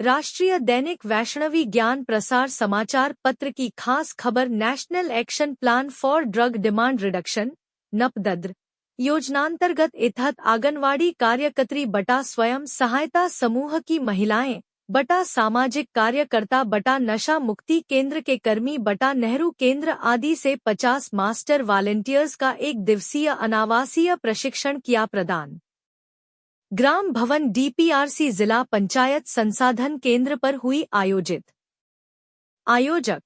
राष्ट्रीय दैनिक वैष्णवी ज्ञान प्रसार समाचार पत्र की खास खबर national action plan for drug demand reduction नपदद्र योजनांतर्गत इतहत आंगनवाड़ी कार्यकर्त्री बटा स्वयं सहायता समूह की महिलाएं बटा सामाजिक कार्यकर्ता बटा नशा मुक्ति केंद्र के कर्मी बटा नेहरू केंद्र आदि से 50 मास्टर वॉलंटियर्स का एक दिवसीय अनावासीय प्रशिक्षण किया प्रदान। ग्राम भवन डीपीआरसी जिला पंचायत संसाधन केंद्र पर हुई आयोजित। आयोजक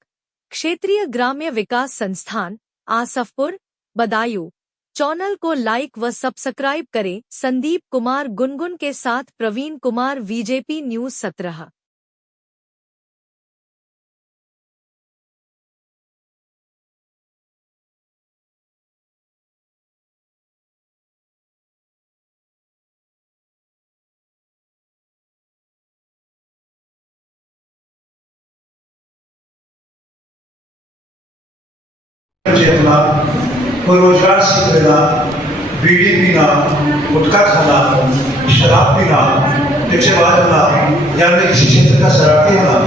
क्षेत्रीय ग्राम्य विकास संस्थान आसफपुर बदायूं। चैनल को लाइक व सब्सक्राइब करें। संदीप कुमार गुनगुन के साथ प्रवीण कुमार बीजेपी न्यूज 17। कोई रोजगार सीख लेना, बीड़ी पीना, गुटखा खाना, शराब पीना, टिचेबाज होना, यानी किसी क्षेत्र का शराबी होना,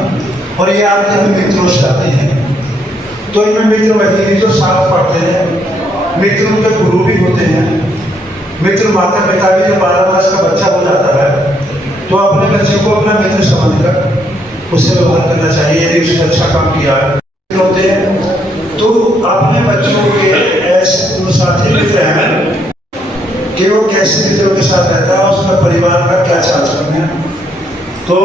और ये आते हैं मित्रों से आते हैं। तो इनमें मित्र वही हैं जो साथ पढ़ते हैं, मित्र उनके गुरु भी होते हैं। मित्र माता पिता भी जब 12 वर्ष का बच्चा हो जाता है तो अपने बच्चे को अपना मित्र समझकर उससे व्यवहार करना चाहिए। यदि उसने अच्छा काम किया होते हैं तो अपने बच्चों के ऐसे साथी मित्र हैं कि वो कैसे मित्रों के साथ रहता है, उसका परिवार का क्या चाल चलन है। तो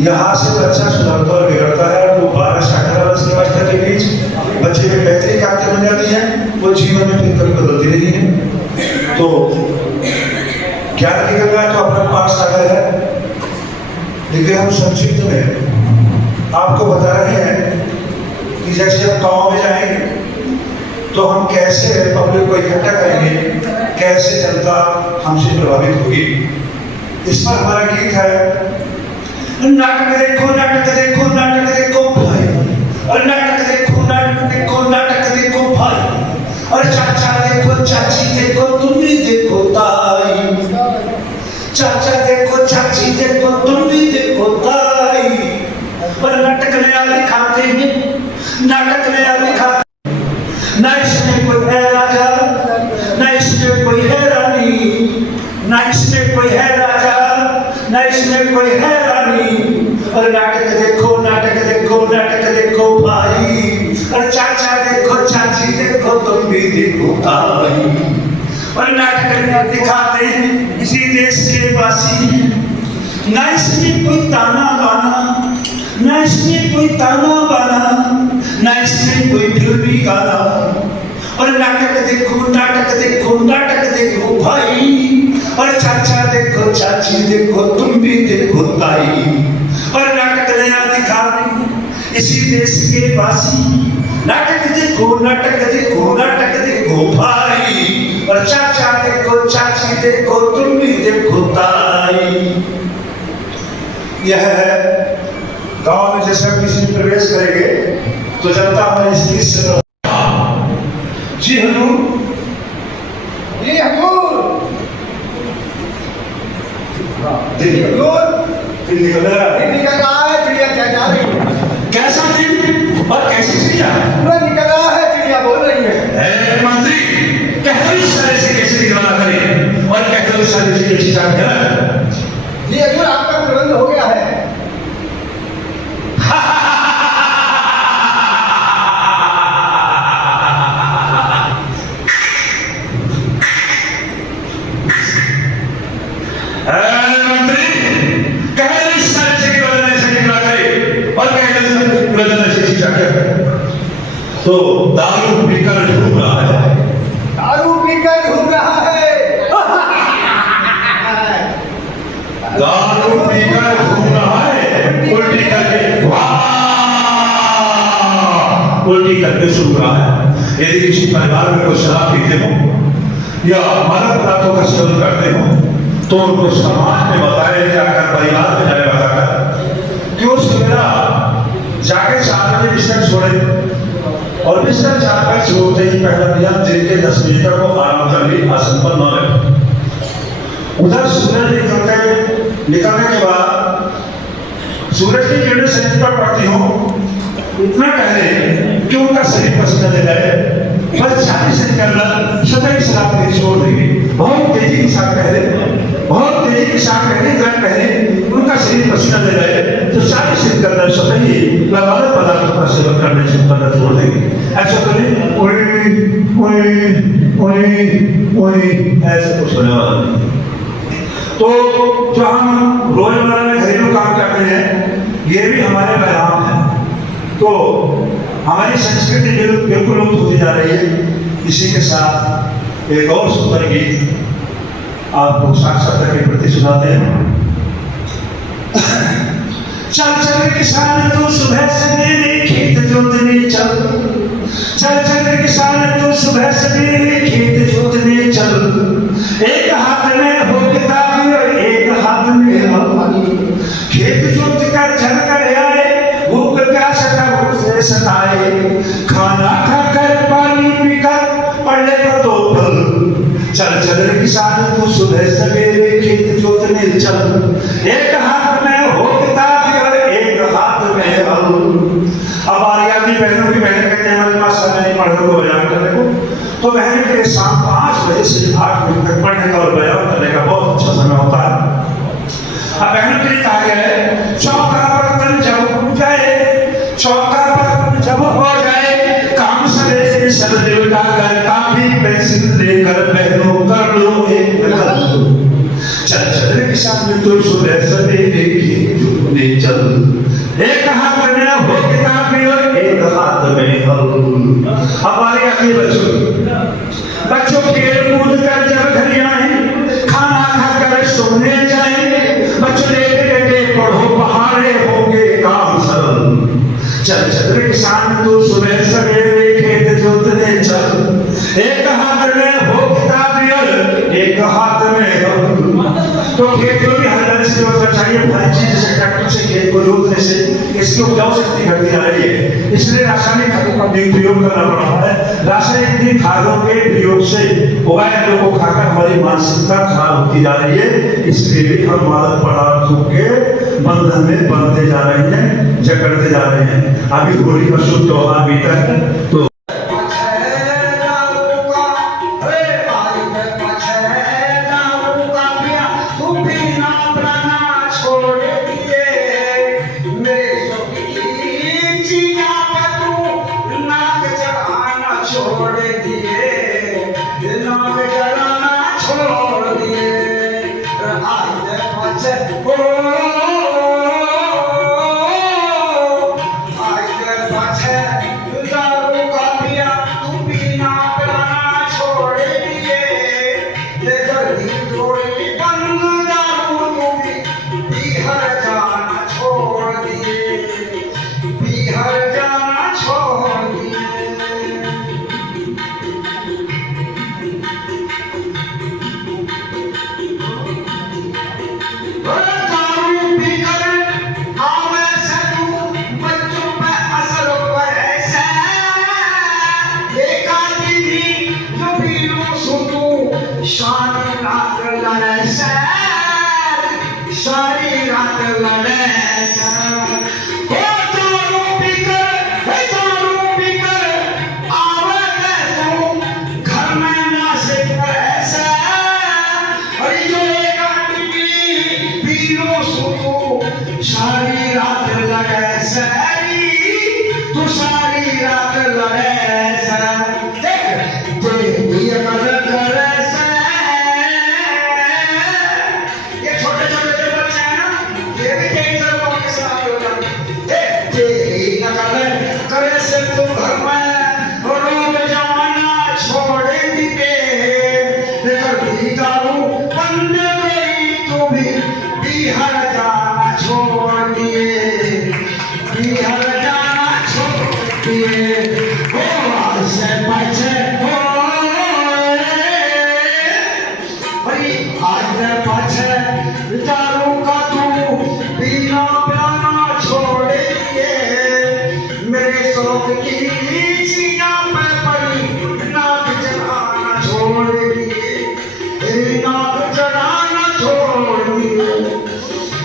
यहाँ से बच्चा सुधरता और बिगड़ता है। वो 12 से 18 वर्ष की अवस्था के बीच बच्चे में बेहतरीन आदतें बन जाती हैं, वो जीवन में फिर कभी बदलती नहीं है। तो ज्ञान की गंगा तो अपना पास आ गया है, लेकिन हम संक्षिप्त में आपको बता रहे हैं कि जैसे हम गाँव में जाएंगे तो हम कैसे पब्लिक को इकट्ठा करेंगे, कैसे जनता हमसे प्रभावित होगी। इस पर हमारा गीत है, नाटक देखो नाटक देखो नाटक देखो भाई, और नाटक देखो नाटक देखो नाटक देखो भाई, और चाचा देखो चाची देखो तुम भी देखो ताई, चाचा देखो चाची देखो तुम भी देखो ताई। और नाटक नया दिखाते हैं, नाटक नया दिखाते, ना इसमें कोई है राजा, ना इसमें कोई है रानी, ना इसमें कोई है राजा, ना इसमें कोई है रानी। और नाटक देखो नाटक देखो नाटक देखो भाई, और चाचा देखो चाची देखो तुम भी देखो भाई। और नाटक नया दिखाते हैं इसी देश के वासी, ना इसमें कोई ताना बाना, ना इसमें कोई ताना बाना, ना इसमें कोई फिल्मी गाना। और नाटक देखो नाटक देखो नाटक देखो भाई, और चाचा देखो चाची देखो तुम भी देखो ताई। और नाटक नया दिखाते इसी देश के वासी, नाटक देखो नाटक देखो नाटक देखो भाई, और चाचा देखो चाची देखो तुम भी देखो ताई। यह है गांव में जैसे हम किसी प्रवेश करेंगे तो जनता हमारे इस गीत से जी हजूर, जी हजूर, दिन निकल रहा है, चिड़िया जा रही है। कैसा दिन और कैसी चिड़िया? पूरा निकल रहा है, चिड़िया बोल रही है। मंत्री कहते इस तरह से कैसे निकलना करें, और कहते इस तरह से कैसी चाट है। जी हजूर, आपका प्रबंध हो गया है। तो दारू पीकर घूम रहा है, दारू पीकर घूम रहा है, दारू पीकर घूम रहा है, उल्टी करके उल्टी करके सूख रहा है। यदि किसी परिवार में कोई शराब पीते हो या मानव पदार्थों का सेवन करते हो तो उनको समाज में बताया जाकर, परिवार में जाए बताकर कि वो सवेरा जाके 4 बजे बिस्तर छोड़े, और बिस्तर 4 बजे छोड़ते ही पहला नियम दिन के 10 बजे तक वो आराम कर ली, आसन पर न रहे। उधर सूरज निकलने के बाद सूरज की किरणें शरीर पर पड़ती हो इतना पहले कि उनका शरीर पसीना ले जाए, बस 40 सेकंड के अंदर स्वतः ही शराब पीनी छोड़ देंगे। बहुत तेजी के साथ पहले उनका शरीर पसीना ले जाए तो 40 सेकंड के अंदर स्वतः ही लबालब पदार्थों का सेवन करने से छोड़ देंगे। ऐसा करें ऐसा कुछ होने वाला नहीं। तो जो हम रोजमर्रा में घरेलू काम करते हैं ये भी हमारे व्यायाम है। तो हमारी संस्कृति बिल्कुल लुप्त होती जा रही है। इसी के साथ एक और सुंदर गीत आपको साक्षरता के प्रति सुनाते हैं। चल चल किसान तू सुबह सवेरे खेत जोतने चल, चल चल किसान तू सुबह सवेरे खेत जोतने चल, एक हाथ में हो किताब और एक हाथ में हल, खेत जोत कर झड़ कर आए भूख प्यास से सताए, खाना खाकर पानी पीकर पढ़ने पर दो पल, चल चल किसान तू सुबह सवेरे खेत जोतने चल, एक हाथ में हो किताब और एक हाथ में हल। अब बारी आती बहनों की, बहन कहते हैं हमारे पास समय नहीं पढ़ने को बयान करने को, तो बहन के शाम 5 बजे से 8 बजे तक पढ़ने का और बयान करने का बहुत अच्छा समय होता है। अब बहनों के लिए कहा गया है चौका बर्तन जब हो जाए, चौका बर्तन जब हो जाए, काम सरे से सर उठा कर काफी पेंसिल लेकर बहनों कर लो एक गलत। चल चल किसान तू सुबह सवेरे खेत जोतने चल, एक हाथ में हो किताब और एक हाथ में हल। हमारे अपने बच्चों खेल कूद कर जब घर आए, खाना खाकर सोने जाए, बच्चों लेटे लेटे पढ़ो पहाड़े होंगे काम सरल। चल चल किसान तू सुबह सवेरे खेत जोतने चल, एक हाथ में हो किताब और एक हाथ में हल। तो खेत को भी हर तरह से व्यवस्था चाहिए, हर चीज जैसे ट्रैक्टर से खेत को जोतने से इसकी उपजाऊ शक्ति घटती जा रही है, इसलिए रासायनिक खादों का प्रयोग करना पड़ रहा है। रासायनिक खादों के प्रयोग से उगाए लोगों को खाकर हमारी मानसिकता खराब होती जा रही है, इसलिए भी हम मादक पदार्थों के बंधन में बनते जा रहे हैं, जकड़ते जा रहे हैं। अभी होली का शुभ त्योहार बीता है तो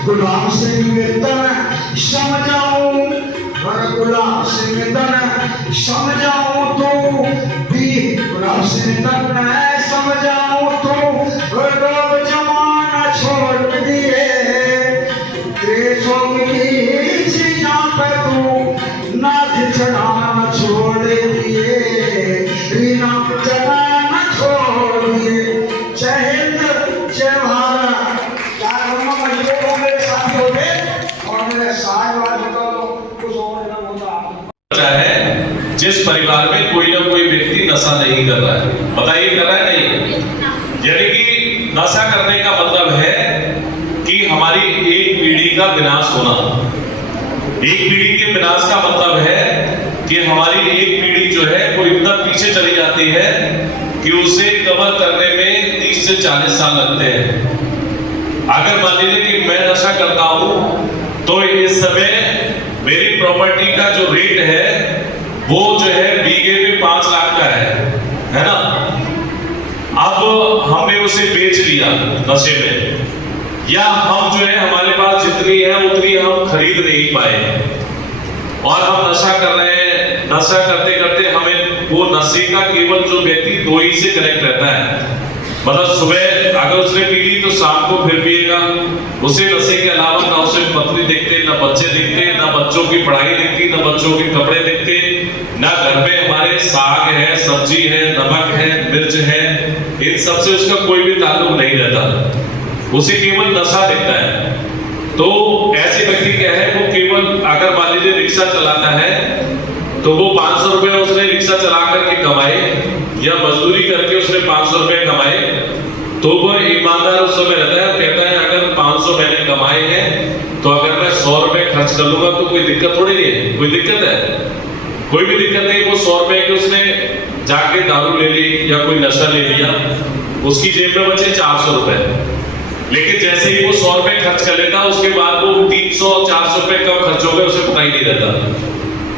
गुलाम सिंह तन समझाऊं, और गुलाम सिंह तन समझाऊं तो भी गुलाम सिंह तन समझाऊं तो लोग जमाना छोड़ दिए, देशों की सीना पे तू नाच चढ़ाना छोड़ दिए, रीना चढ़ाना छोड़ दिए। जय हिंद जय भारत। मेरे साथी हो गए और मेरे साथ कुछ और है जिस परिवार में कोई ना कोई व्यक्ति नशा नहीं कर रहा है, बताइए कर रहा है नहीं? यानी कि नशा करने का मतलब है कि हमारी एक पीढ़ी का विनाश होना। एक पीढ़ी के विनाश का मतलब है कि हमारी एक पीढ़ी जो है वो इतना पीछे चली जाती है कि उसे कवर करने में 30 से 40 साल लगते हैं। अगर मान लीजिए कि मैं नशा करता हूं तो इस समय मेरी प्रॉपर्टी का जो रेट है वो जो है बीघे पे 5 लाख का है ना? अब हमने उसे बेच लिया नशे में, या हम जो है हमारे पास जितनी है उतनी हम खरीद नहीं पाए और हम नशा कर रहे हैं। नशा करते करते हमें वो नशे का केवल जो व्यक्ति 2 ही से कनेक्ट रहता है, मतलब सुबह अगर उसने पी ली तो शाम को फिर पिएगा। उसे नशे के अलावा ना उसे पत्नी दिखते, ना बच्चे दिखते, ना बच्चों की पढ़ाई दिखती, ना बच्चों के कपड़े दिखते, ना घर में हमारे साग है, सब्जी है, नमक है, मिर्च है, इन सब से उसका कोई भी ताल्लुक नहीं रहता, उसे केवल नशा दिखता है। तो ऐसे व्यक्ति क्या है, वो केवल अगर मान लीजिए रिक्शा चलाता है तो वो 500 रुपए उसने रिक्शा चला करके कमाए या मजदूरी करके उसने 500 रुपए कमाए, तो वो ईमानदार उस समय रहता है, कहता है अगर 500 मैंने कमाए हैं तो अगर मैं 100 रुपए खर्च कर लूंगा तो कोई दिक्कत थोड़ी नहीं है। कोई दिक्कत है? कोई भी दिक्कत नहीं। वो 100 रुपए के उसने जाके दारू ले ली या कोई नशा ले लिया, उसकी जेब में बचे 400 रुपए, लेकिन जैसे ही वो 100 रुपए खर्च कर लेता उसके बाद वो 300-400 रुपए कब खर्च हो गए उसे पता ही नहीं रहता।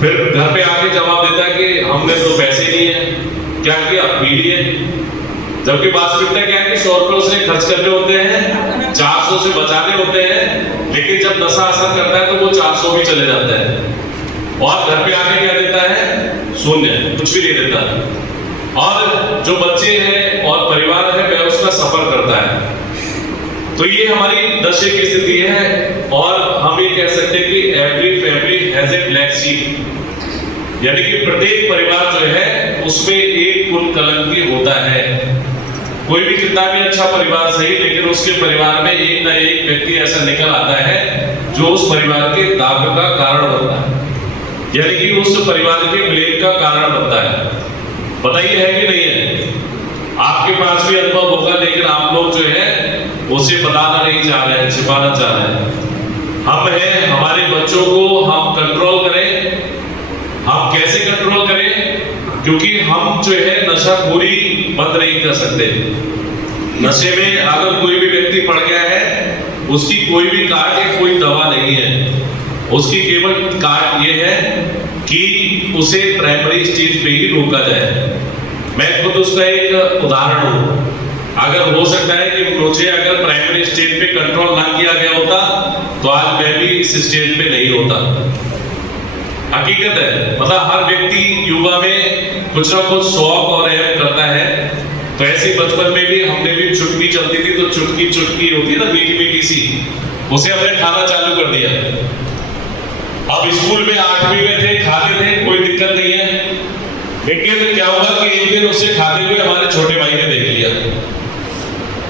फिर घर पे आके जवाब देता है कि हमने तो पैसे नहीं है, क्या किया? पी लिए। जबकि वास्तविकता क्या है कि 100 रुपए उसने खर्च करने होते हैं, 400 से बचाने होते हैं, लेकिन जब नशा असर करता है तो वो 400 भी चले जाता है और घर पे आके क्या देता है? शून्य, कुछ भी नहीं देता। और जो बच्चे हैं और परिवार है वह उसका सफर करता है। तो ये हमारी नशे की स्थिति है और हम ये कह सकते हैं कि every family has a black sheep, यानी कि प्रत्येक परिवार जो है उसमें एक कुल कलंकी होता है। कोई भी कितना भी अच्छा परिवार सही, लेकिन उसके परिवार में एक ना एक व्यक्ति ऐसा निकल आता है जो उस परिवार के दाग का कारण बनता है, यानी कि उस परिवार के ब्लेम का कारण बनता है। बताइए है कि नहीं है? आपके पास भी अनुभव होगा, लेकिन आप लोग जो है उसे बताना नहीं चाह रहे हैं, छिपाना चाह रहे हैं। हम हैं, हमारे बच्चों को हम कंट्रोल करें। हम कैसे कंट्रोल करें? क्योंकि हम जो है नशा पूरी बंद नहीं कर सकते। नशे में अगर कोई भी व्यक्ति पड़ गया है, उसकी कोई भी कार्ड या कोई दवा नहीं है, उसकी केवल कार्ड ये है कि उसे प्राइमरी स्टेज पे ही रोका जाए। मैं खुद उसका एक उदाहरण हूँ। अगर हो सकता है कि मुझे अगर प्राइमरी स्टेज पे कंट्रोल ना किया गया होता तो आज मैं भी इस स्टेज पे नहीं होता। हकीकत है, मतलब हर व्यक्ति युवा में कुछ ना कुछ शौक और ऐप करता है। तो ऐसे बचपन में भी हमने भी चुटकी चलती थी तो चुटकी चुटकी होती है ना, मीठी मीठी सी, उसे हमने खाना चालू कर दिया। अब स्कूल में 8वीं में थे, खाते थे, कोई दिक्कत नहीं है, लेकिन क्या हुआ कि एक दिन उसे खाते हुए हमारे छोटे भाई ने देख लिया।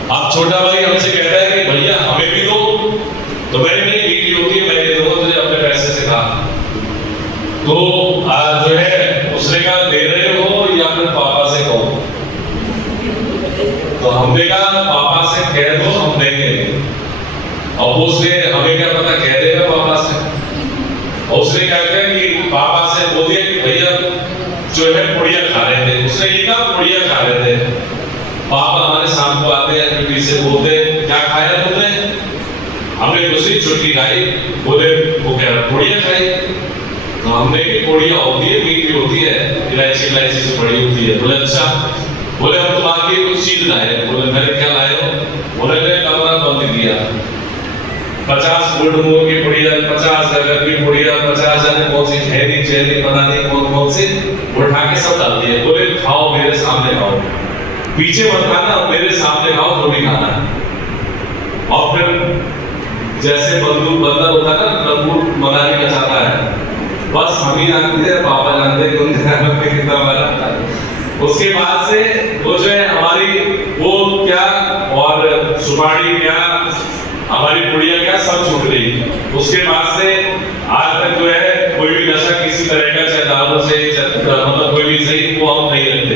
अब छोटा भाई हमसे कहता है कि भैया हमें भी दो, तो मैंने नहीं, मीठी होती है, मैं दे दूंगा तुझे अपने पैसे से खा। तो जो है उसने कहा दे रहे हो या फिर पापा से कहो? तो हमने कहा पापा से कह दो, हम देंगे। और उसने हमें क्या पता कह देगा पापा से, और उसने क्या किया कि पापा से बोल दिया कि भैया जो है पुड़िया खा रहे थे, उसने ये कहा पुड़िया खा रहे थे। पापा हमारे शाम को आते हैं, ड्यूटी से बोलते क्या खाया तुमने? हमने दूसरी चुटकी खाई। बोले वो कह रहा पुड़िया खाई। तो हमने भी पुड़िया होती है, मीठी होती है, इलायची से बड़ी होती है। बोले अच्छा। बोले हम तुम्हारे लिए कुछ चीज लाए। बोले मैंने क्या लाए हो? बोले कमरा बंद दिया। 50 गोल्ड मोर की पुड़िया, 50 डगर की पुड़िया, 50 जाने कौन सी छेनी छेनी पता नहीं कौन कौन से उठा के सब डाल दिए। बोले खाओ मेरे सामने खाओ, पीछे मत खाना, मेरे सामने खाओ जो भी खाना है। और फिर जैसे बंदूक बंदर होता है ना, लंबू मनाली का चाहता है, बस हम ही जानते हैं, पापा जानते हैं कि कितना मारा। उसके बाद से वो जो है हमारी वो क्या और सुपारी क्या, हमारी पुड़िया क्या, सब छूट गई। उसके बाद से आज तक जो है कोई भी नशा किसी तरह का, चाहे दारू से मतलब कोई भी सही, वो हम नहीं रखते।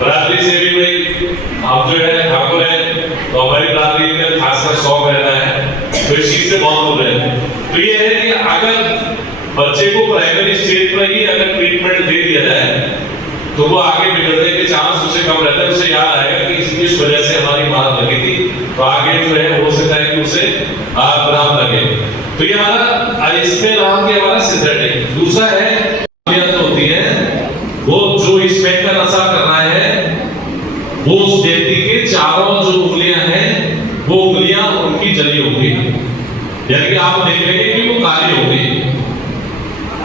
बरादरी से भी भाई हम जो है ठाकुर है, तो हमारी बरादरी में खासकर शौक रहता है, तो इस चीज से बहुत दूर है। तो ये है कि अगर बच्चे को प्राइमरी स्टेज पर ही अगर ट्रीटमेंट दे दिया जाए तो वो आगे बिगड़ने के चांस उसे कम रहता है। उसे याद आएगा कि इस वजह से हमारी मार लगी थी, तो आगे जो है हो सकता है कि उसे आराम लगे। तो ये हमारा इसमें नाम के हमारा सिंथेटिक। दूसरा है होती है वो जो इसमें का नशा कर रहा है, वो उस व्यक्ति के चारों जो उंगलियां हैं वो उंगलियां उनकी जली होगी, यानी कि आप देख लेंगे कि वो काली होगी।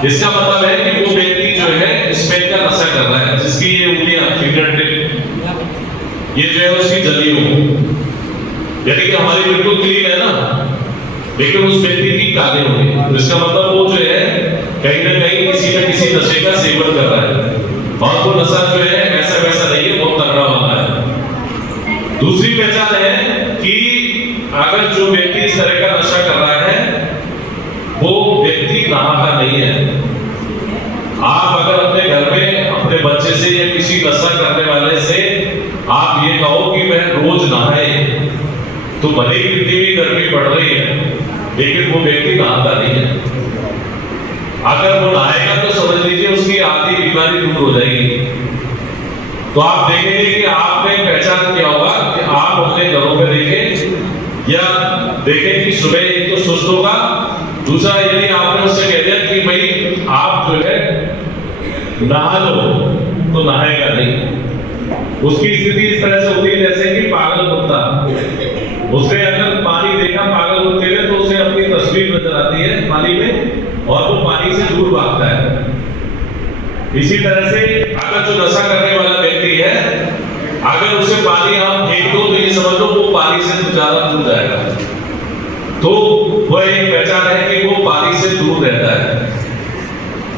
इसका मतलब है कि वो व्यक्ति जो है स्पेन का नशा कर रहा है, जिसकी ये उंगलियां फिंगर टिप ये जो है उसकी जली हो, यानी कि हमारी बिल्कुल क्लीन है ना, लेकिन उस व्यक्ति की काली होगी। तो इसका मतलब वो जो है कहीं ना कहीं किसी न किसी नशे का सेवन कर रहा है, और वो नशा जो है ऐसा वैसा नहीं है, बहुत तगड़ा वाला है। दूसरी पहचान है कि अगर जो व्यक्ति इस तरह का नशा कर रहा है वो व्यक्ति नहाता नहीं है। आप अगर अपने घर में अपने बच्चे से या किसी नशा करने वाले से आप ये कहो कि वह रोज नहाए, तो भले ही कितनी भी गर्मी पड़ रही है, लेकिन वो व्यक्ति नहाता नहीं है। अगर वो नहाएगा तो समझ लीजिए उसकी आधी बीमारी दूर हो जाएगी। तो आप देखेंगे कि आपने पहचान किया होगा कि आप अपने घरों में देखें या देखें कि सुबह एक तो सुस्त होगा, दूसरा यदि आपने उससे कह दिया कि भाई आप जो है नहा लो, तो नहाएगा नहीं। उसकी स्थिति इस तरह से होती है जैसे कि पागल कुत्ता, उसने अगर पानी देखा पागल कुत्ते ने तो उसे अपनी तस्वीर नजर आती है पानी में, और वो पानी से दूर भागता है। इसी तरह से अगर जो नशा करने वाला व्यक्ति है, अगर उसे पानी हम फेंक दो तो ये समझ लो वो पानी से ज्यादा दूर जाएगा। तो वह एक पहचान है कि वो पानी से दूर रहता है।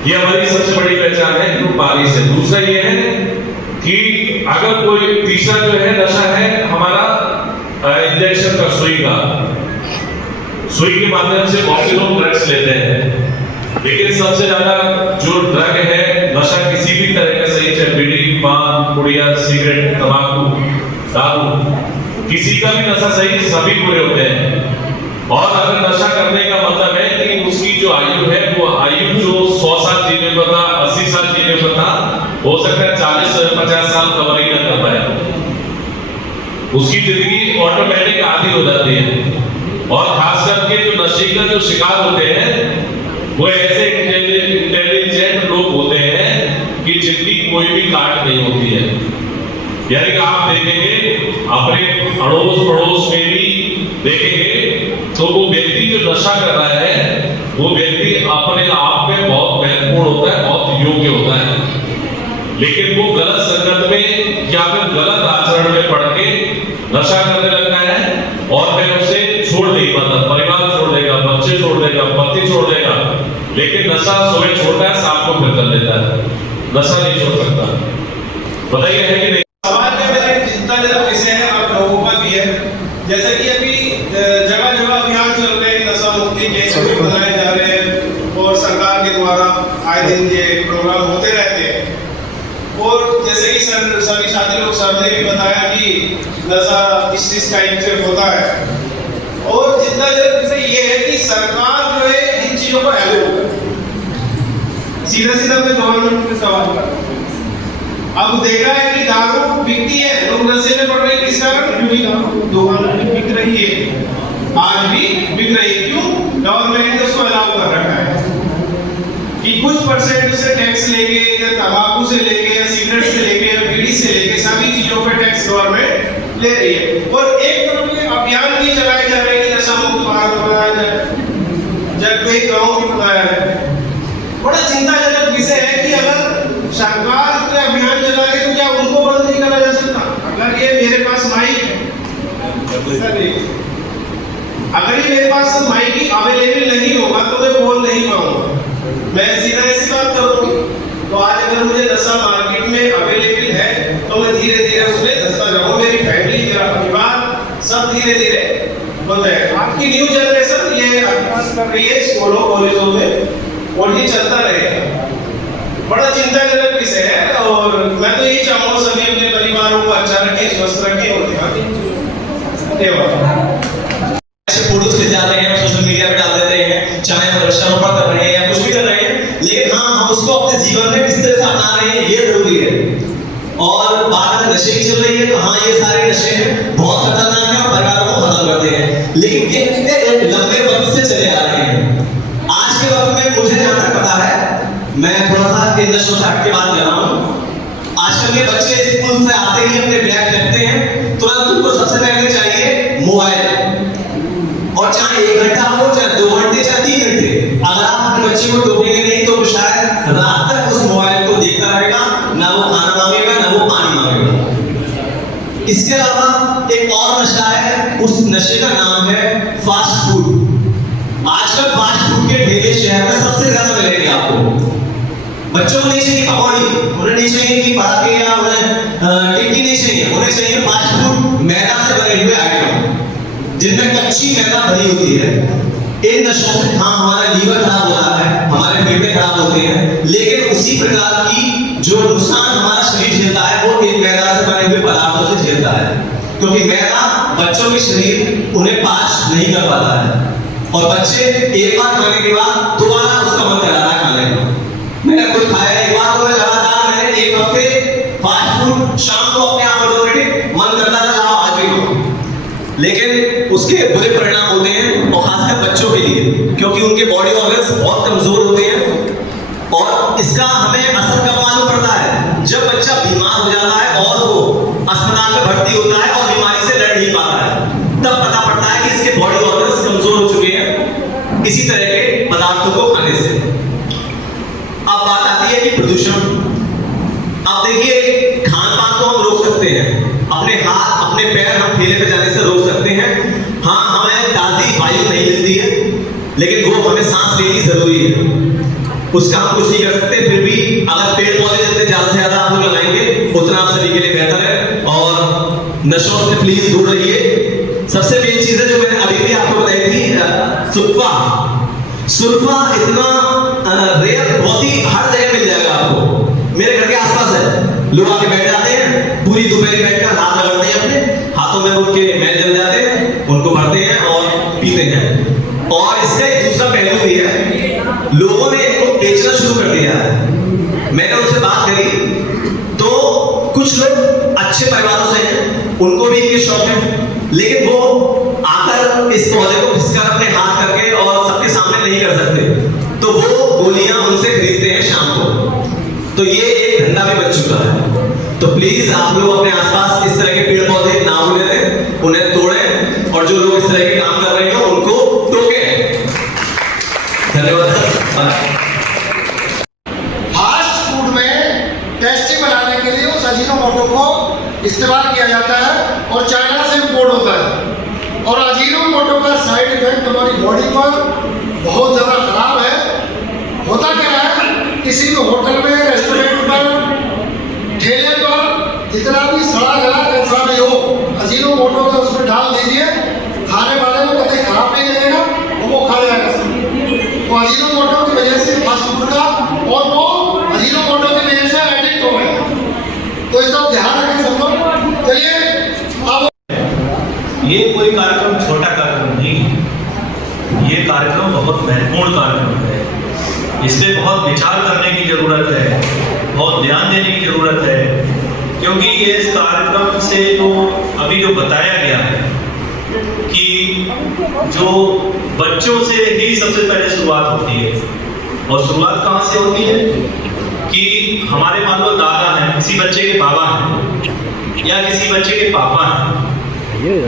ये हमारी सबसे बड़ी पहचान है कि वो पानी से। दूसरा ये है कि अगर कोई तीसरा जो है नशा है हमारा इंजेक्शन का, सुई के माध्यम से बहुत से लोग ड्रग्स लेते हैं, लेकिन सबसे ज्यादा जो ड्रग है नशा किसी भी तरह का, सही चाहे बीड़ी, पान, पुड़िया, सिगरेट, तंबाकू, दारू, किसी का भी नशा सही, सभी बुरे होते हैं। और अगर नशा करने का मतलब है कि उसकी जो आयु है वो आयु जो 100 साल जीने पर था, 80 साल जीने पर था, हो सकता है 40-50 साल कवर ही न कर पाए, उसकी जिंदगी ऑटोमेटिक आधी हो जाती है। और खास करके जो नशे का जो शिकार होते हैं वो ऐसे इंटेलिजेंट लोग होते हैं कि जिनकी कोई भी काट नहीं होती है। यानी कि आप देखेंगे अपने अड़ोस पड़ोस में भी देखेंगे तो वो व्यक्ति जो नशा कर रहा है वो व्यक्ति अपने आप में बहुत महत्वपूर्ण होता है, बहुत योग्य होता है, लेकिन वो गलत संगत में या फिर गलत आचरण में पड़ के नशा करने लगता है और फिर उसे छोड़ नहीं पाता। परिवार छोड़ देगा, बच्चे छोड़ देगा, पति छोड़ देगा, लेकिन नशा सुबह छोड़ता है, शाम को फिर कर लेता है, नशा नहीं छोड़ सकता। बताइए है कि नहीं? समाज में मेरे चिंता जब विषय है आप लोगों का भी है, जैसे कि अभी जगह जगह अभियान चल रहे हैं, नशा मुक्ति केंद्र भी बनाए जा रहे हैं और सरकार के द्वारा आए दिन ये प्रोग्राम होते रहते हैं। और जैसे कि सभी साथी लोग सर ने भी बताया कि नशा इस टाइम से होता है, और जितना जरूरी ये है कि सरकार जो है इन चीजों को अलाउ करे। सीधा सीधा मैं गवर्नमेंट पे सवाल करता हूँ। अब देखा है कि दारू बिकती है, लोग नशे में पड़ रहे हैं, किस कारण? क्योंकि दुकान में बिक रही है, आज भी बिक रही है। क्यों? गवर्नमेंट ने उसको अलाउ कर रखा है कि कुछ परसेंट से टैक्स लेके, या तंबाकू से लेके, या सिगरेट से लेके, या बीड़ी से लेके, सभी चीजों पे टैक्स गवर्नमेंट ले रही है। और एक तरफ ये अभियान भी चलाए जा रहे हैं कि नशा मुक्त भारत बनाया अगर ही मेरे पास माइक अवेलेबल नहीं होगा तो मैं बोल नहीं पाऊंगा, मैं सीधा ऐसी बात करूंगी। तो आज अगर मुझे नशा मार्केट में अवेलेबल है तो मैं धीरे धीरे उसमें दसता जाऊंगा, मेरी फैमिली, मेरा परिवार सब धीरे धीरे बन जाएगा। आपकी न्यू जनरेशन ये एडवांस कर रही है स्कूलों कॉलेजों में और ये चलता रहेगा। बड़ा चिंताजनक विषय है और मैं तो यही चाहूंगा सभी अपने परिवारों को अच्छा रखें, स्वस्थ रखें और ध्यान दें। धन्यवाद। ऐसे फोटोज खिंच जाते हैं, सोशल मीडिया पे डाल देते हैं, चाहे हम वृक्षारोपण कर रहे हैं या कुछ भी कर रहे हैं, लेकिन हाँ हम उसको अपने जीवन में किस तरह से अपना रहे हैं ये जरूरी है। और बात नशे की चल रही है तो हाँ ये सारे नशे हैं, बहुत खतरनाक है और परिवारों को खत्म करते हैं, लेकिन ये एक लंबे वक्त से चले आ रहे हैं। आज के वक्त में मुझे जहाँ तक पता है, मैं थोड़ा सा इन नशों से हट के बात कर रहा हूँ। आजकल के बच्चे स्कूल से आते ही अपने बैग रखते हैं, तुरंत उनको सबसे पहले चाहिए मोबाइल, और चाहे 1 घंटा हो, चाहे 2 घंटे, चाहे 3 घंटे, अगर आप अपने बच्चे को टोकेंगे नहीं तो शायद रात तक उस मोबाइल को देखता रहेगा, ना वो खाना मांगेगा ना वो पानी मांगेगा। इसके अलावा एक और नशा है, उस नशे का नाम है फास्ट फूड। आजकल फास्ट फूड के ठेले शहर में सबसे ज्यादा मिलेंगे आपको। बच्चों को नहीं चाहिए पकौड़ी, उन्हें नहीं चाहिए कि पराठे या उन्हें टिक्की नहीं चाहिए, उन्हें चाहिए फास्ट फूड मैदा से बने हुए आइटम जिनमें कच्ची मैदा भरी होती है। इन नशों से हाँ हमारा लीवर खराब होता है, हमारे फेफड़े खराब होते हैं, लेकिन उसी प्रकार की जो नुकसान हमारा शरीर झेलता है वो इन मैदा से बने हुए पदार्थों से झेलता है, क्योंकि मैदा बच्चों के शरीर उन्हें पाच नहीं कर पाता है और बच्चे एक बार खाने के बाद दोबारा उसका मन कराता है खाने का। मैंने खुद खाया एक बार, तो लगातार मैंने 1 हफ्ते फास्ट फूड शाम को अपने आप ऑटोमेटिक मन करता था लाओ आज भी खाओ, लेकिन उसके बुरे परिणाम होते हैं और खासकर बच्चों के लिए, क्योंकि उनके बॉडी ऑर्गन्स बहुत कमजोर होते हैं और इसका हमें असर कब मालूम पड़ता है, जब बच्चा बीमार हो जाता है और वो अस्पताल में भर्ती होता है और बीमारी से लड़ नहीं पाता है, तब पता पड़ता है कि इसके बॉडी ऑर्गन्स कमजोर हो चुके हैं इसी तरह के पदार्थों को खाने से। अब बात आती है कि प्रदूषण। अब देखिए खान पान को हम रोक सकते हैं, अपने हाथ अपने पैर हम ठेले पे जाने से रोक सकते हैं। हाँ हमें ताजी वायु नहीं मिलती है, लेकिन वो हमें सांस लेनी जरूरी है, उसका हम कुछ नहीं कर सकते। फिर भी अगर पेड़ पौधे जितने ज्यादा से ज्यादा आप लोग लगाएंगे उतना आप सभी के लिए बेहतर है। और नशों से प्लीज दूर रहिए। सबसे मेन चीज है जो मैंने अभी भी आपको बताई थी, सुल्फा। सुल्फा इतना रेयर, बहुत ही हर जगह मिल जाएगा आपको, मेरे घर के आसपास है। लोग आके बैठ जाते हैं, पूरी दोपहर बैठकर हाथ रगड़ते हैं, अपने हाथों में उनके मैल जल जाते हैं, उनको भरते हैं और पीते हैं। और इसका एक दूसरा पहलू भी है, लोगों ने इनको बेचना शुरू कर दिया है। मैंने उनसे बात करी तो कुछ लोग अच्छे परिवारों से हैं, उनको भी इनके शौक है, लेकिन वो आकर इस पौधे को घिसकर अपने हाथ करके और सबके सामने नहीं कर सकते, तो वो गोलियां उनसे खरीदते हैं शाम को। तो ये एक धंधा भी बन चुका है। तो प्लीज आप लोग अपने आसपास इस तरह के पेड़ पौधे ना होने दें, उन्हें तोड़ें, और जो लोग इस तरह के काम कर रहे हैं उनको टोकें। धन्यवाद। फास्ट फूड में टेस्टी बनाने के लिए उस अजीनोमोटो को इस्तेमाल किया जाता है और चाइना से इम्पोर्ट होता है। और अजीनोमोटो का साइड इफेक्ट हमारी बॉडी पर बहुत ज़्यादा खराब है। होता क्या है, किसी भी होटल में, रेस्टोरेंट पर, ठेले पर जितना भी सड़ा गला कचरा भी हो, अजीनोमोटो को उसमें डाल दीजिए, खाने वाले को कभी खराब नहीं लगेगा और वो खा जाएगा। तो अजीनोमोटो की वजह से फास्ट फूड का, और वो अजीनोमोटो की वजह से एडिक्ट हो गए। तो इसका ध्यान रखें सब लोग। चलिए अब ये कोई कार्यक्रम छोटा कार्यक्रम नहीं है, ये कार्यक्रम बहुत महत्वपूर्ण कार्यक्रम है। इस पर बहुत विचार करने की जरूरत है, बहुत ध्यान देने की जरूरत है, क्योंकि ये इस कार्यक्रम से जो अभी जो बताया गया है कि जो बच्चों से ही सबसे पहले शुरुआत होती है, और शुरुआत कहाँ से होती है कि हमारे मान लो दादा हैं, किसी बच्चे के बाबा हैं या किसी बच्चे के पापा हैं,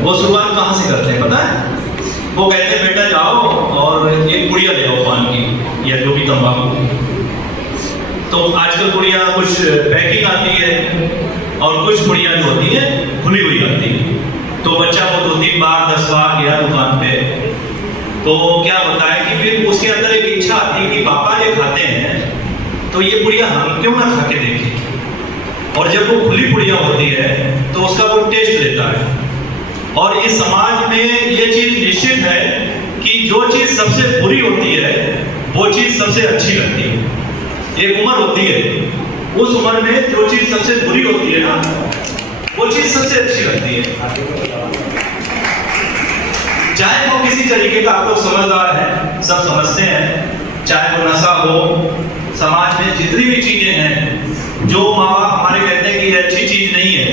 वो शुरुआत कहाँ से करते हैं पता है? वो कहते हैं बेटा जाओ और एक पुड़िया ले आओ पान की या जो भी तंबाकू। तो आजकल पुड़िया कुछ पैकिंग आती है और कुछ पुड़िया जो होती है खुली हुई आती है। तो बच्चा को 2-3 बार 10 बार गया दुकान पे तो क्या होता है कि फिर उसके अंदर एक इच्छा आती है कि पापा ये खाते हैं तो ये पुड़िया हम क्यों ना खा के देखें। और जब वो खुली पुड़िया होती है तो उसका वो टेस्ट लेता है। और ये समाज में ये चीज निश्चित है कि जो चीज सबसे बुरी होती है वो चीज सबसे अच्छी लगती है। एक उम्र होती है, उस उम्र में जो चीज सबसे बुरी होती है ना वो चीज सबसे अच्छी लगती है। चाहे वो किसी तरीके का, आप लोग समझदार हैं, सब समझते हैं, चाहे वो नशा हो, समाज में जितनी भी चीजें हैं जो माँ बाप हमारे कहते हैं कि ये अच्छी चीज नहीं है,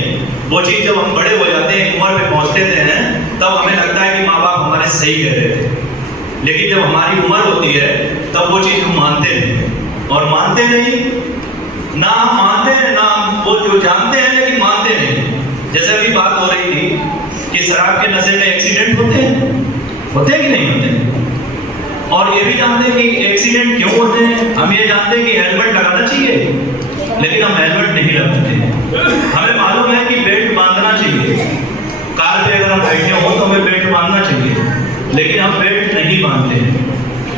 वो चीज जब हम बड़े हो जाते हैं, उम्र पे पहुंचते हैं, तब हमें लगता है कि माँ बाप हमारे सही कह रहे थे। लेकिन जब हमारी उम्र होती है तब वो चीज हम मानते हैं, और मानते नहीं, ना हम मानते हैं ना वो जो जानते हैं लेकिन मानते नहीं। जैसे अभी बात हो रही थी कि शराब के नशे में एक्सीडेंट होते हैं कि नहीं होते हैं? और ये भी जानते हैं कि एक्सीडेंट क्यों होते हैं। हम ये जानते हैं कि हेलमेट लगाना चाहिए, लेकिन हम हेलमेट नहीं लगाते। हमें मालूम है कि बेल्ट बांधना चाहिए, कार पे अगर हम बैठे हो तो हमें बेल्ट बांधना चाहिए, लेकिन हम बेल्ट नहीं बांधते हैं।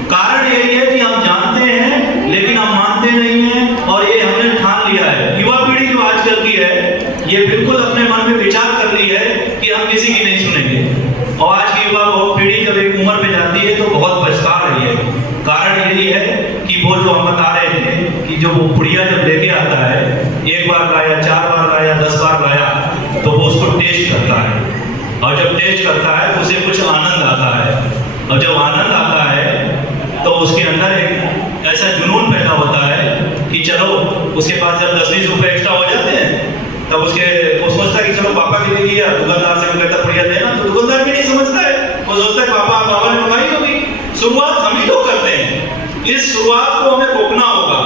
कारण यही है कि हम जानते हैं लेकिन हम मानते नहीं हैं, और ये हमने ठान लिया है। युवा पीढ़ी जो आजकल की है ये बिल्कुल अपने मन में विचार कर ली है कि हम किसी की नहीं सुनेंगे। और आज की युवा पीढ़ी जब एक उम्र पे जाती है तो बहुत पछता रही है। कारण यही है कि वो जो हम बता रहे थे कि जो वो पुड़िया जब लेके आता है, एक बार गाया, 4 बार गाया, 10 बार गाया, तो वो उसको टेस्ट करता है, और जब टेस्ट करता है तो उसे कुछ आनंद आता है, और जब आनंद आता है तो उसके अंदर एक ऐसा जुनून पैदा होता है कि चलो, उसके पास जब 10-20 रुपए एक्स्ट्रा हो जाते हैं तब वो सोचता है कि चलो पापा के लिए दिया, दुकानदार से कहता पुड़िया देना, तो दुकानदार भी नहीं समझता है, वो सोचता है पापा ने मंगाई होगी। शुरुआत हम ही लोग करते हैं, इस शुरुआत को हमें रोकना होगा,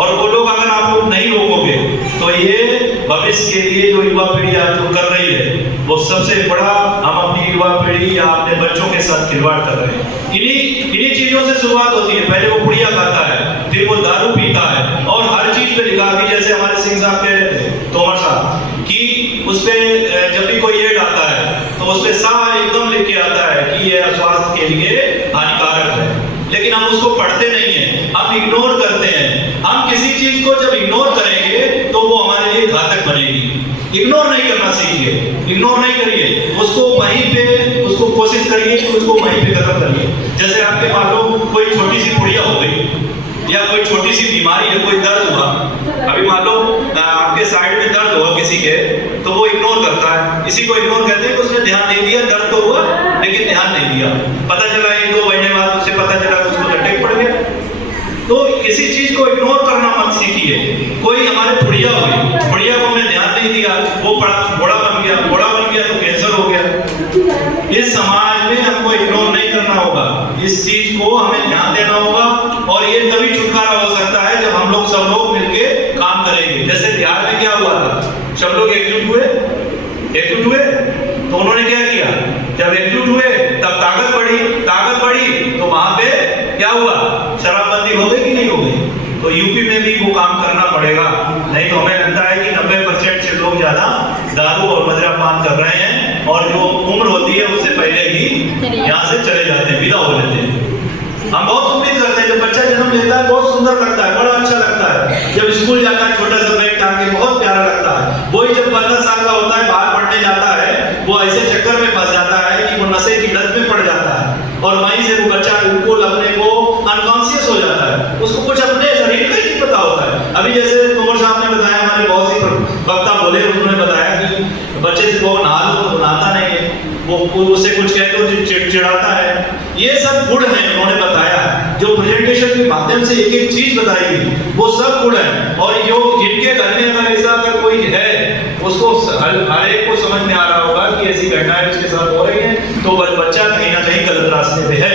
और वो लोग अगर आप लोग नहीं रोकोगे तो ये भविष्य के लिए जो युवा पीढ़ी आज जो कर रही है वो सबसे बड़ा, हम अपनी युवा पीढ़ी या अपने बच्चों के साथ खिलवाड़ कर रहे हैं। इन्हीं चीजों से शुरुआत होती है। पहले वो पुड़िया खाता है, फिर वो दारू पीता है, और हर चीज पे लिखा कि जैसे हमारे सिंह साहब कह रहे थे, तोमर साहब, कि उस पे जब भी कोई एड आता है तो उस पे साफ एकदम लिख के आता है कि ये स्वास्थ्य के लिए हानिकारक है, लेकिन हम उसको पढ़ते नहीं है, हम इग्नोर करते हैं। हम किसी चीज को जब इग्नोर करेंगे तो वो हमारे लिए घातक बनेगी। इग्नोर नहीं करना सीखिए, इग्नोर नहीं करिए, उसको वहीं पे उसको कोशिश करिए कि उसको वहीं पे खत्म करिए। जैसे आपके मान लो कोई छोटी सी पुड़िया हो गई, या कोई छोटी सी बीमारी है, कोई दर्द हुआ, अभी मान लो आपके साइड में दर्द हुआ किसी के, तो वो इग्नोर करता है। इसी को इग्नोर कहते हैं कि उसने ध्यान नहीं दिया, दर्द तो हुआ लेकिन ध्यान नहीं दिया, पता चला 1-2 महीने बाद उसे पता चला कि उसको अटैक पड़ गया। तो किसी चीज को इग्नोर करना मत सीखिए। कोई हमारे पुड़िया हुई, पुड़िया को हमने ध्यान नहीं दिया, वो बड़ा बन गया तो कैंसर हो गया। इस समाज में हमको इग्नोर नहीं करना होगा, इस चीज को हमें ध्यान देना होगा, और ये तभी छुटकारा हो सकता है जब हम लोग सब लोग मिलके काम करेंगे। जैसे बिहार में क्या हुआ था, सब लोग एकजुट हुए तो उन्होंने क्या किया, जब एकजुट हुए तब ताकत बढ़ी, तो वहां पे क्या हुआ, शराबबंदी हो गई कि नहीं हो गई। तो यूपी में भी वो काम करना पड़ेगा, नहीं तो हमें लगता है कि 90% से लोग ज्यादा दारू और मदिरापान कर रहे हैं, और जो उम्र होती है उससे पहले ही यहाँ से चले जाते हैं, विदा हो लेते हैं। हम बहुत उम्मीद करते हैं, जब बच्चा जन्म लेता है बहुत सुंदर लगता है, बड़ा अच्छा लगता है, जब स्कूल जाता है छोटा सा बैग टांग के बहुत प्यारा लगता है। वही जब 15 साल का होता है, बाहर पढ़ने जाता है, वो ऐसे चक्कर में फंस जाता है कि वो नशे की लत में पड़ जाता है, और वहीं से वो बच्चा बिल्कुल अपने को अनकॉन्शियस हो जाता है, उसको कुछ अपने शरीर का ही नहीं पता होता है। अभी जैसे तोमर साहब ने बताया, हमारे बहुत सी वक्ता बोले, उन्होंने बताया कि बच्चे से वो नहा लो तो नहाता नहीं है, वो उससे कुछ कहे तो चिड़चिड़ाता है। ये सब गुण है, उन्होंने बताया, जो प्रेजेंटेशन के माध्यम से एक चीज बताई गई वो सब गुण है। और जो जिनके घर में अगर ऐसा अगर कोई है, उसको हर एक को समझ में आ रहा होगा कि ऐसी घटनाएं उसके साथ हो रही हैं, तो बच्चा कहीं ना कहीं गलत रास्ते पे है,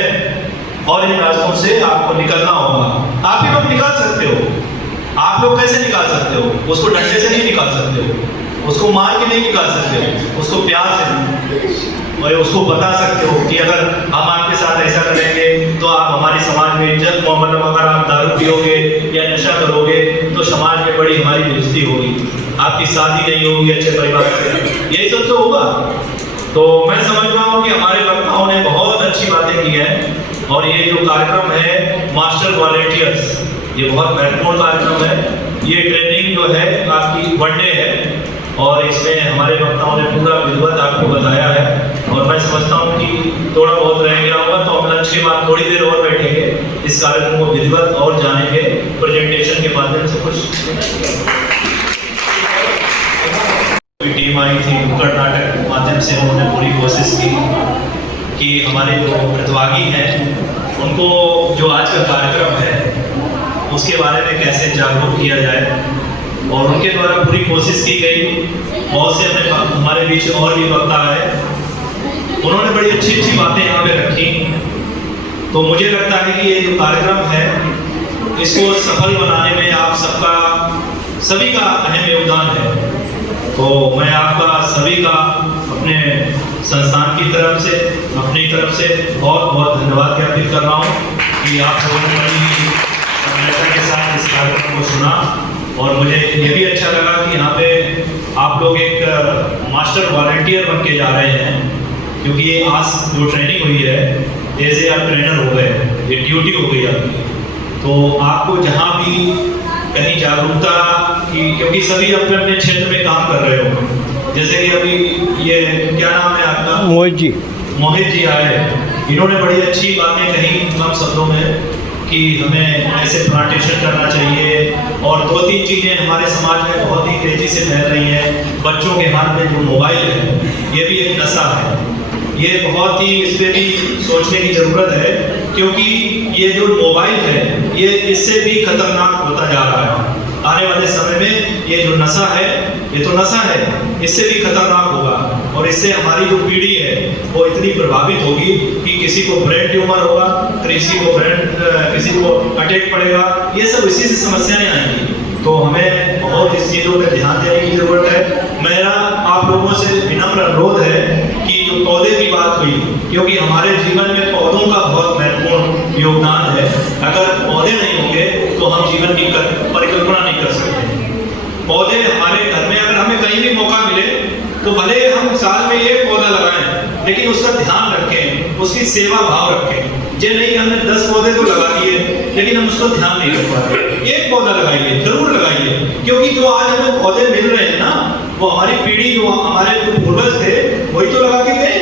और इन रास्तों से आपको निकलना होगा। आप ही लोग निकाल सकते हो। आप लोग कैसे निकाल सकते हो, उसको डंडे से नहीं निकाल सकते हो, उसको मार के नहीं निकाल सकते हो, उसको प्यार से, और उसको बता सकते हो कि अगर हम आपके साथ ऐसा करेंगे तो आप हमारे समाज में इज्जत, मतलब अगर आप दारू पियोगे या नशा करोगे तो समाज में बड़ी हमारी बेइज्जती होगी, आपकी शादी नहीं होगी अच्छे परिवार से, यही सब तो होगा। तो मैं समझ रहा हूँ कि हमारे वक्ताओं ने बहुत अच्छी बातें की हैं। और ये जो कार्यक्रम है मास्टर वॉलेंटियर्स, ये बहुत महत्वपूर्ण कार्यक्रम है। ये ट्रेनिंग जो है आपकी 1 डे है और इसमें हमारे वक्ताओं ने पूरा विधिवत आपको बताया है। और मैं समझता हूँ कि थोड़ा बहुत रह गया होगा तो हम लंच के बाद थोड़ी देर और बैठेंगे, इस कार्यक्रम को विधिवत और जानेंगे प्रेजेंटेशन के माध्यम से। कुछ टीम आई थी कर्नाटक के माध्यम से, उन्होंने पूरी कोशिश की कि हमारे जो प्रतिभागी हैं उनको जो आज का कार्यक्रम है उसके बारे में कैसे जागरूक किया जाए, और उनके द्वारा पूरी कोशिश की गई। बहुत से हमारे बीच और भी वक्ता है, उन्होंने बड़ी अच्छी अच्छी बातें यहाँ पे रखी। तो मुझे लगता है कि ये जो कार्यक्रम है इसको सफल बनाने में आप सबका, सभी का अहम योगदान है। तो मैं आपका सभी का अपने संस्थान की तरफ से, अपनी तरफ से बहुत बहुत धन्यवाद ज्ञापित कर रहा हूँ कि आप लोगों ने बड़ी गंभीरता के साथ इस कार्यक्रम को सुना। और मुझे ये भी अच्छा लगा कि यहाँ पे आप लोग एक मास्टर वॉलंटियर बन के जा रहे हैं, क्योंकि ये आज जो ट्रेनिंग हुई है एज ए आप ट्रेनर हो गए, ये ड्यूटी हो गई आपकी। तो आपको जहाँ भी कहीं जागरूकता की, क्योंकि सभी अपने अपने क्षेत्र में काम कर रहे हो, जैसे कि अभी ये क्या नाम है आपका? मोहित जी आए, इन्होंने बड़ी अच्छी बातें कही कम शब्दों में कि हमें ऐसे प्लांटेशन करना चाहिए। और 2-3 चीज़ें हमारे समाज में बहुत ही तेज़ी से फैल रही हैं। बच्चों के हाथ में जो मोबाइल है ये भी एक नशा है, ये बहुत ही इस पर भी सोचने की ज़रूरत है, क्योंकि ये जो मोबाइल है ये इससे भी खतरनाक होता जा रहा है। आने वाले समय में ये जो नशा है, ये तो नशा है, इससे भी खतरनाक होगा। और इससे हमारी जो पीढ़ी है वो इतनी प्रभावित होगी कि किसी को ब्रेन ट्यूमर होगा, किसी को अटैक पड़ेगा, ये सब इसी से समस्याएं आएंगी। तो हमें बहुत इस चीज़ों पर ध्यान देने की ज़रूरत है। मेरा आप लोगों से विनम्र अनुरोध है कि जो पौधे की बात हुई, क्योंकि हमारे जीवन में पौधों का बहुत महत्वपूर्ण योगदान है। अगर पौधे नहीं होंगे तो हम जीवन की परिकल्पना नहीं कर सकते। पौधे हमारे घर में, अगर हमें कहीं भी मौका मिले तो भले हम साल में 1 पौधा लगाएं, लेकिन उसका ध्यान रखें, उसकी सेवा भाव रखें। ये नहीं हमने 10 पौधे तो लगा दिए लेकिन हम उसको ध्यान नहीं रख पाते। 1 पौधा लगाइए, जरूर लगाइए, क्योंकि जो आज हमें पौधे मिल रहे हैं ना, वो हमारी पीढ़ी, जो हमारे जो पूर्वज थे वही तो लगा के गए,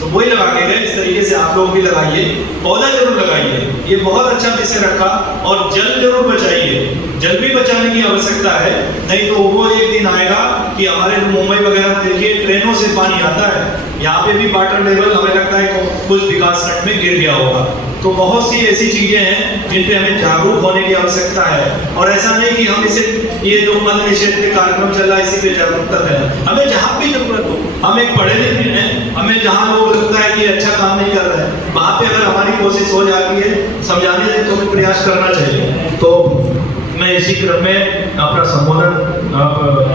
तो वही लगा के गए। इस तरीके से आप लोग भी लगाइए, पौधा जरूर लगाइए। ये बहुत अच्छा विषय रखा। और जल जरूर बचाइए, जल भी बचाने की आवश्यकता है, नहीं तो वो एक दिन आएगा कि हमारे मुंबई वगैरह देखिए ट्रेनों से पानी आता है, यहाँ पे भी वाटर लेवल हमें लगता है कुछ विकास खंड में गिर गया होगा। तो बहुत सी ऐसी चीजें हैं जिन पे हमें जागरूक होने की आवश्यकता है। और ऐसा नहीं कि हम इसे, ये जो मध्य निषेध के कार्यक्रम चल रहा है इसी पे जागरूकता है। हमें जहाँ भी जरूरत हो, हम एक पढ़े लिखे हैं, हमें जहाँ लोग लगता है कि अच्छा काम नहीं कर रहा है, वहाँ पे अगर हमारी कोशिश हो जाती है समझाने से, तो हमें प्रयास करना चाहिए। तो मैं इसी क्रम में अपना संबोधन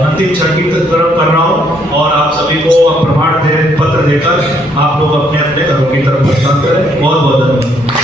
अंतिम क्षण की तरफ कर रहा हूँ और आप सभी को प्रमाण पत्र देकर आप लोग अपने अपने घरों की तरफ प्रस्थान करें। बहुत बहुत धन्यवाद।